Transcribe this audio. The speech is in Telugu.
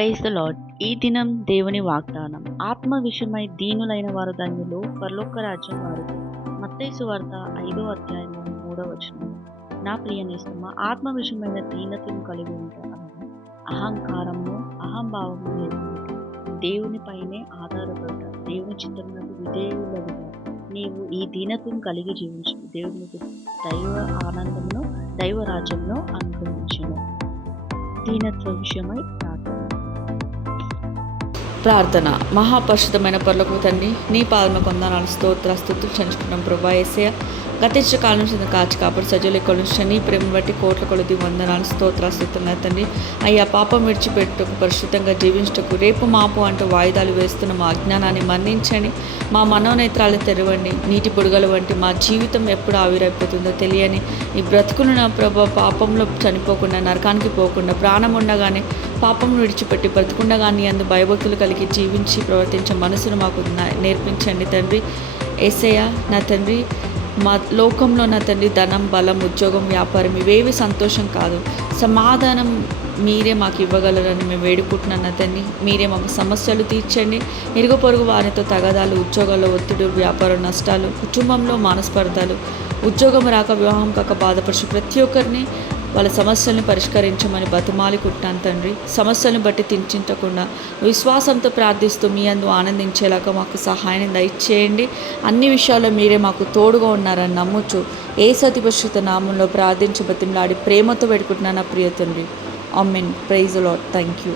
Praise the lord. ఈ దినం దేవుని వాగ్దానం. ఆత్మ విషయమై దీనులైన వారు ధన్యులు, పరలోక రాజ్యం వారిది. మత్తయి సువార్త 5వ అధ్యాయము 3వ వచనం. నా ప్రియ నేస్తమా, ఆత్మ విషయమైన దీనతను కలిగి ఉంటాను. అహంకారము అహంభావము లేకుండా దేవునిపైనే ఆధారపడ్డ దేవుని చిత్తమునకు విధేయులవుగా నీవు ఈ దీనతను కలిగి జీవించు. దేవునికి దైవ ఆనందమును దైవ రాజ్యమును అనుగ్రహించును. దీనత్వ విషయమై ప్రార్థన. మహాపరిశుద్ధమైన పరలోకపు తండ్రి, నీ పాదములకు వందనాలు, స్తుతులు చెల్లించుకున్నాం ప్రభా. యేసయ్య, గతించిన కాలం నుంచి కాచి కాపాడు సజీవుల ఇక్కడ నుంచి నీ ప్రేమను బట్టి కోట్ల కొలది వందనాలు, స్తుతులు తండ్రి. అయ్యా, పాపం విడిచిపెట్టుటకు, పరిశుద్ధంగా జీవించటకు, రేపు మాపు అంటూ వాయిదాలు వేస్తున్న మా అజ్ఞానాన్ని మన్నించండి. మా మనోనేత్రాలు తెరవండి. నీటి బుడగల వంటి మా జీవితం ఎప్పుడు ఆవిరైపోతుందో తెలియని ఈ బ్రతుకును నా ప్రభా, పాపంలో చనిపోకుండా, నరకానికి పోకుండా, ప్రాణం ఉండగానే పాపం విడిచిపెట్టి బ్రతుకుండగాని అందు భయభక్తులు కలిగి జీవించి ప్రవర్తించే మనసును మాకు నేర్పించండి తండ్రి. యేసయ్య నా తండ్రి, మా లోకంలో నా తండ్రి ధనం, బలం, ఉద్యోగం, వ్యాపారం ఇవేవి సంతోషం కాదు, సమాధానం మీరే మాకు ఇవ్వగలరని మేము వేడుకుంటున్నాను నా తండ్రి. మీరే మాకు సమస్యలు తీర్చండి. ఇరుగు పొరుగు వారితో తగాదాలు, ఉద్యోగాల్లో ఒత్తిడి, వ్యాపార నష్టాలు, కుటుంబంలో మనస్పర్ధలు, ఉద్యోగం రాక, వివాహం కాక బాధపరిచి ప్రతి ఒక్కరిని వాళ్ళ సమస్యలను పరిష్కరించమని బతిమాలుకుంటున్నాను తండ్రి. సమస్యలను బట్టి చింతించకుండా విశ్వాసంతో ప్రార్థిస్తూ మీ అందు ఆనందించేలాగా మాకు సహాయాన్ని దయచేయండి. అన్ని విషయాల్లో మీరే మాకు తోడుగా ఉన్నారని నమ్ముచు యేసు అతి పరిశుద్ధ నామంలో ప్రార్థించి బతిమలాడి ప్రేమతో పెట్టుకుంటున్నాను నా ప్రియ తండ్రి. Amen. Praise the lord. Thank you.